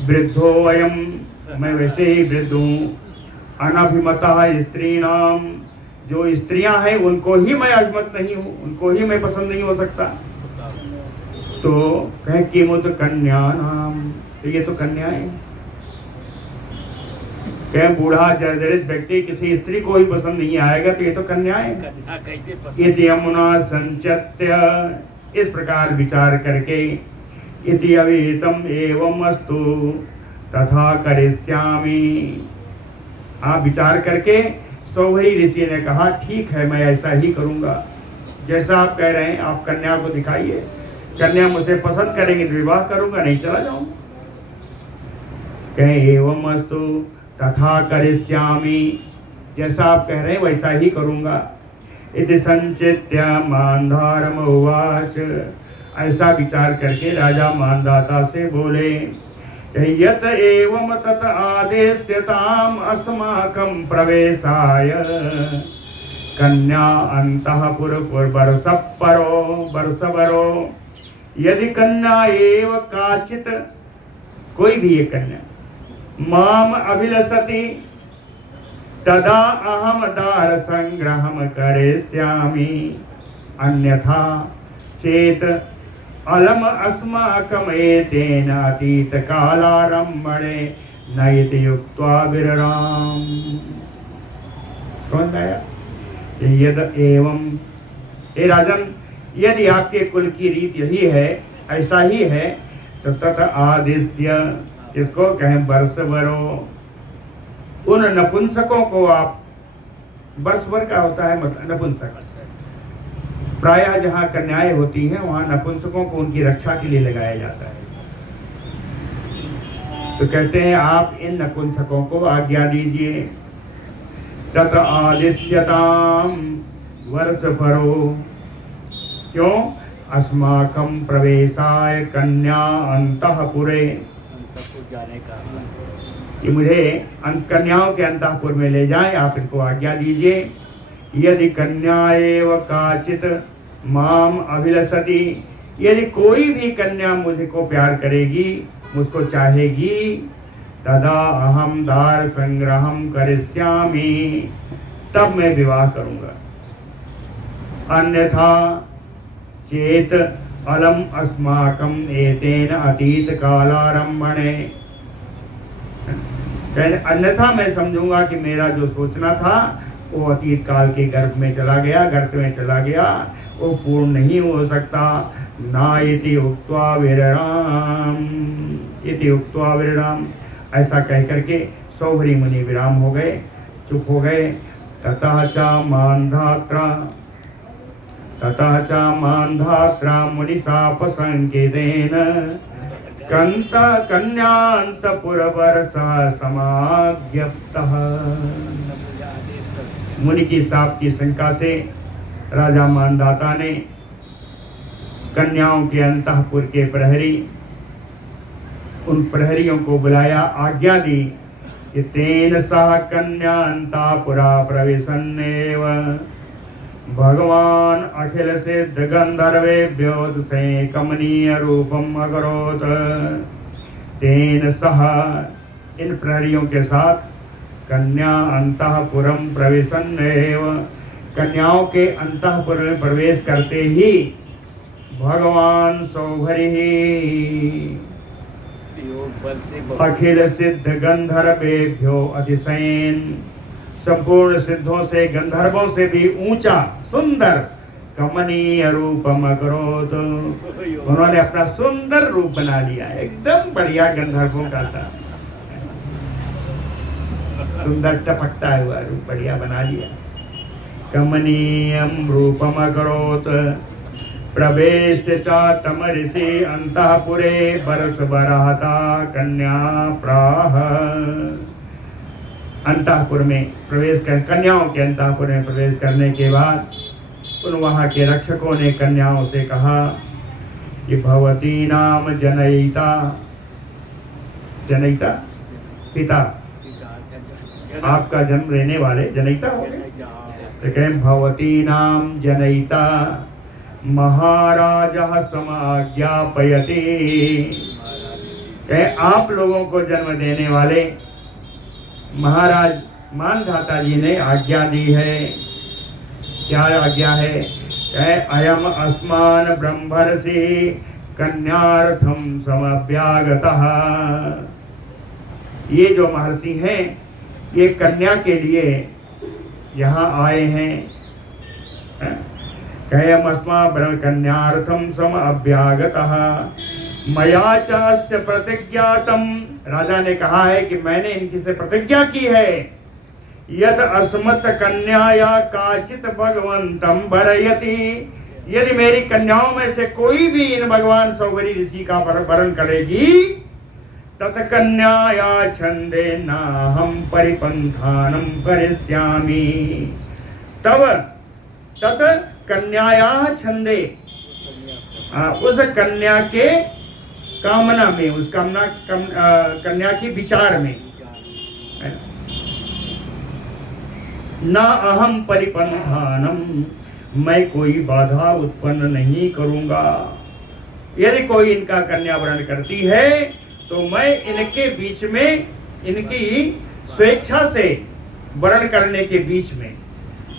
वृद्धो अयम, मैं वैसे ही वृद्ध हूँ, अनभिमता स्त्रीणाम, जो स्त्रियां हैं उनको ही मैं अभिमत नहीं हूँ, उनको ही मैं पसंद नहीं हो सकता। तो कहें किमुत कन्या नाम, तो ये तो कन्याएं, कहें बूढ़ा जर्जरित व्यक्ति किसी स्त्री को ही पसंद नहीं आएगा तो ये तो कन्याएं। इति यमुना संचत्य, इस प्रकार विचार करके, इति अविहितम एवं अस्तु तथा करिष्यामि, आप विचार करके सौभरी ऋषि ने कहा ठीक है, मैं ऐसा ही करूँगा, जैसा आप कह रहे हैं। आप कन्या को दिखाइए, कन्या मुझसे पसंद करेंगे तो विवाह करूँगा, नहीं चला जाऊँगा। कहें एवं अस्तु तथा करिष्यामि, जैसा आप कह रहे हैं वैसा ही करूँगा। इति संचित्य मानधारम उवाच, ऐसा विचार करके राजा मानदाता से बोले, यत एवं तत आदेश्यताम अस्माकं प्रवेशाय कन्या अंतःपुर वर्षपरो, यदि कन्या एव काचित, कोई भी एक कन्या माम अभिलषति तदा अहम दार संग्रहम करिष्यामि, अन्यथा चेत अलम अस्माकम् एतेन अतीत कालारम्भणे नयति युक्त्वा विरराम। समझ आया? यद एवं, हे राजन, यदि आपके कुल की रीत यही है, ऐसा ही है, तो तत आदेश्य, किसको कहें, वर्षभरो, उन नपुंसकों को आप, वर्ष भर का होता है मतलब नपुंसक, प्रायः जहाँ कन्याएं होती हैं वहाँ नपुंसकों को उनकी रक्षा के लिए लगाया जाता है। तो कहते हैं आप इन नपुंसकों को आज्ञा दीजिए। तत आदिश्यताम वर्षभरो, क्यों, अस्माकं प्रवेशाय कन्या अंतःपुरे, जाने का, कि मुझे कन्याओं के अंतःपुर में ले जाएं, आप इनको आज्ञा दीजिए। यदि कन्या एव काचित माम अभिलषति, यदि कोई भी कन्या मुझको प्यार करेगी, मुझको चाहेगी, तदा अहम दार संग्रहम करिष्यामि, तब मैं विवाह करूंगा। अन्यथा चेत अलम अस्माकम एतेन अतीत कालारंभणे, अन्यथा मैं समझूंगा कि मेरा जो सोचना था वो अतीत काल के गर्भ में चला गया, गर्भ में चला गया, वो पूर्ण नहीं हो सकता। ना इति उक्त्वा विरराम, इति उक्त्वा विरराम, ऐसा कह करके सौभरी मुनि विराम हो गए, चुप हो गए। ततः च मान्धात्रा मुनिशाप संकेतेन कन्यांतपुरवर्षः समाज्ञप्तः। मुनि की शाप की शंका से राजा मानदाता ने कन्याओं के अंतःपुर के प्रहरी, उन प्रहरियों को बुलाया, आज्ञा दी कि तेन सह कन्या अंतःपुरा प्रविशन्नेव भगवान अखिल सिद्ध गंधर्वेभ्यो से कमनीय रूपम अकरोत। तेन सह, इन प्रहरियों के साथ, कन्या अंतःपुरम प्रविशन्नेव, कन्याओं के अंतःपुर में प्रवेश करते ही भगवान सौभरी अखिल सिद्ध गंधर्वेभ्यो अतिशयन, संपूर्ण सिद्धों से, गंधर्वों से भी ऊंचा, सुंदर, कमनीय रूपम अकरोत, उन्होंने अपना सुंदर रूप बना लिया, एकदम बढ़िया गंधर्वों का सा सुंदर टपकता हुआ रूप बढ़िया बना लिया। कमनीयम रूपम अकरोत प्रवेश चा तम ऋषि अंतःपुरे बरस बरहता कन्या प्राह। अंतःपुर में प्रवेश कर, कन्याओं के अंतःपुर में प्रवेश करने के बाद उन वहाँ के रक्षकों ने कन्याओं से कहा कि भवती नाम जनयिता, जनयिता पिता, आपका जन्म लेने वाले जनयिता हो गए। तो कहें भवती नाम जनयिता महाराज समाज्ञापयति, कहें आप लोगों को जन्म देने वाले महाराज मानधाता जी ने आज्ञा दी है। क्या आज्ञा है? कहे अयम अस्मान ब्रह्मर्षि कन्यार्थम समभ्यागतः, ये जो महर्षि हैं ये कन्या के लिए यहाँ आए हैं। कहे अस्मा कन्यार्थम सम अभ्यागतः मया चास्य प्रतिज्ञातम, राजा ने कहा है कि मैंने इनकी से प्रतिज्ञा की है यद अस्मत् कन्याया काचित भगवंतम वरयति, यदि मेरी कन्याओं में से कोई भी इन भगवान सौगरी ऋषि का वरण करेगी, तत कन्याया छंदे ना हम परिपंथानम करिष्यामि, तब तत कन्याया छंदे, उस कन्या के कामना में, उस कन्या की विचार में, न अहम परिपंथानम, मैं कोई बाधा उत्पन्न नहीं करूंगा। यदि कोई इनका कन्यावरण करती है तो मैं इनके बीच में, इनकी स्वेच्छा से वरण करने के बीच में,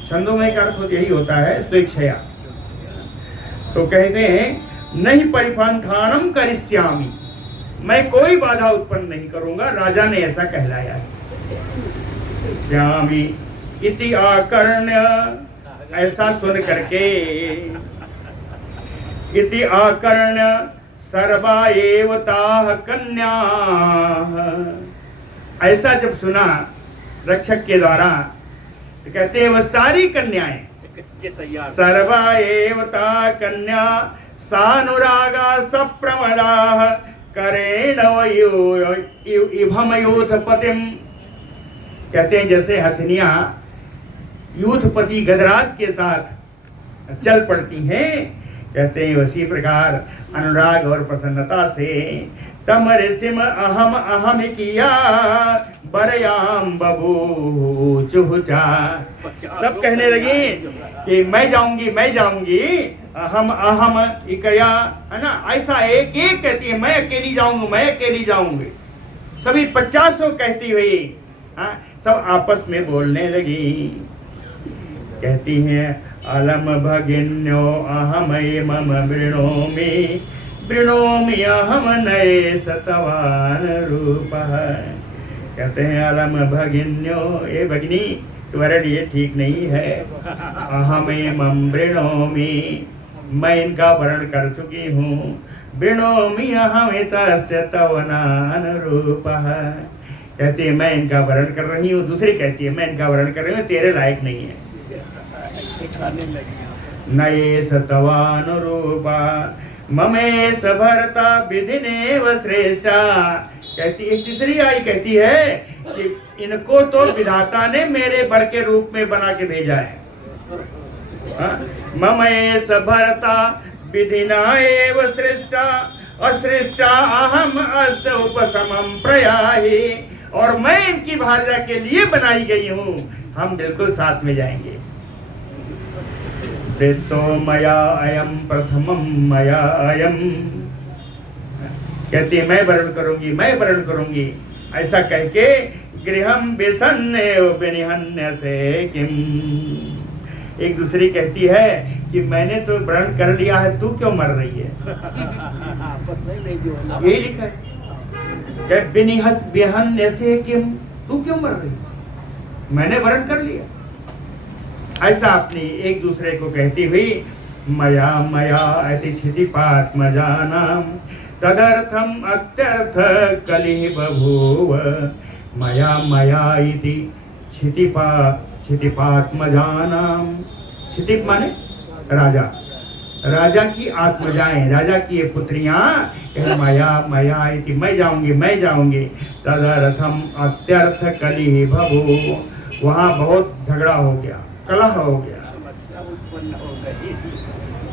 छंदों में का अर्थ यही होता है स्वेच्छया, तो कहते हैं नहीं परिपंथानम करिष्यामि, मैं कोई बाधा उत्पन्न नहीं करूंगा। राजा ने ऐसा कहलाया है। श्यामी इति आकर्ण्य, ऐसा सुन करके, इति आकर्ण्य सर्वा एव ताः कन्या, ऐसा जब सुना रक्षक के द्वारा तो कहते हैं वह सारी कन्याएं, सर्वा एव ताः कन्या सानुरागा सप्रमदाः करेण इभम यूथपतिम, कहते हैं जैसे हथनियां यूथपति गजराज के साथ चल पड़ती हैं, कहते हैं उसी प्रकार अनुराग और प्रसन्नता से तम ऋषिम अहम अहम किया बरयाम बबू चुहुचा, सब कहने लगी कि मैं जाऊंगी मैं जाऊंगी, अहम अहम इकया, है ना, ऐसा एक एक कहती है मैं अकेली जाऊंगी मैं अकेली जाऊंगी, सभी 50 कहती हुई सब आपस में बोलने लगी। कहती हैं अलम भगिन्यो अहम मम वृणोमि अहम नये सतवान रूप, कहते हैं अलम भगिन्यो, ये भगिनी तुम्हारे लिए ठीक नहीं है, अहम मम वृणोमि, मैं इनका वरण कर चुकी हूँ, वृणोमि अहम तस्य तवनान रूप, कहती है मैं इनका वरण कर रही हूँ, दूसरी कहती है मैं इनका वरण कर रही हूँ, तेरे लायक नहीं है। नये सतवानुरूपा ममेश भरता विधिनेव श्रेष्ठा, कहती एक तीसरी आई कहती है कि इनको तो विधाता ने मेरे वर के रूप में बना के भेजा है। ममेश भरता विधिना एव श्रेष्ठा अश्रेष्ठा अहम अस्य उपसमम प्रयाहि, और मैं इनकी भार्या के लिए बनाई गई हूँ, हम बिल्कुल साथ में जाएंगे। तो मया अयम प्रथमम मया अयम, कहती है मैं वरण करूंगी मैं वरण करूंगी, ऐसा कह के गृहम बेसन्ने बेनिहन्य से किम, एक दूसरी कहती है कि मैंने तो वरण कर लिया है, तू क्यों मर रही है, यही लिखा है कि बेनिहस बेहन्य से किम, तू क्यों मर रही है, मैंने वरण कर लिया, ऐसा अपनी एक दूसरे को कहती हुई मया मया अति क्षितिपात्मजानाम तदर्थम अत्यर्थ कलिह बभूव, मया मया इति क्षितिपात्मजानाम, क्षितिप माने राजा, राजा की आत्मजाएं, राजा की ये पुत्रियां मया मया इति, मैं जाऊंगी, तदर्थम अत्यर्थ कलिह बभूव, वहाँ बहुत झगड़ा हो गया, कलह हो गया।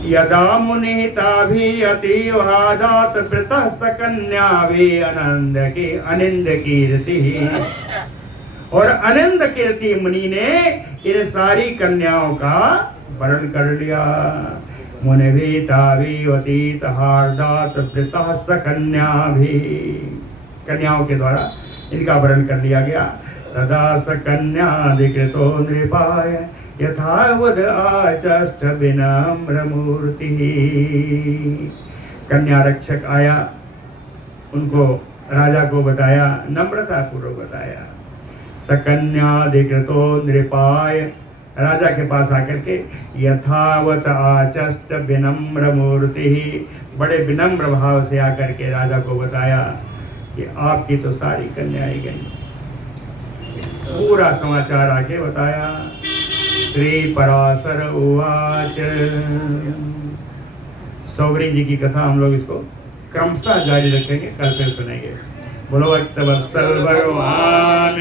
यदा मुनिताभि अतिवादात वृतः सकन्याभि अनिंद कीर्ति, और अनिंद कीर्ति मुनि ने इन सारी कन्याओं का वरण कर लिया। मुनिभीताभि अतीत हार्दात वृतः सकन्याभि, कन्याओं के द्वारा इनका वरण कर लिया गया। तदा सकन्याधिकृतो नृपाय यथावद आचष्ट विनम्र मूर्ति, कन्या रक्षक आया, उनको राजा को बताया, नम्रता पूर्वक बताया। सकन्याधिकृतो नृपाय, राजा के पास आकर के यथावत आचष्ट विनम्र मूर्ति, बड़े विनम्र भाव से आकर के राजा को बताया कि आपकी तो सारी कन्याएं गई, पूरा समाचार आके बताया। श्री पराशर उवाच। सौगरी जी की कथा हम लोग इसको क्रमशः जारी रखेंगे, कल फिर सुनेंगे। बोलो भक्त वत्सल भगवान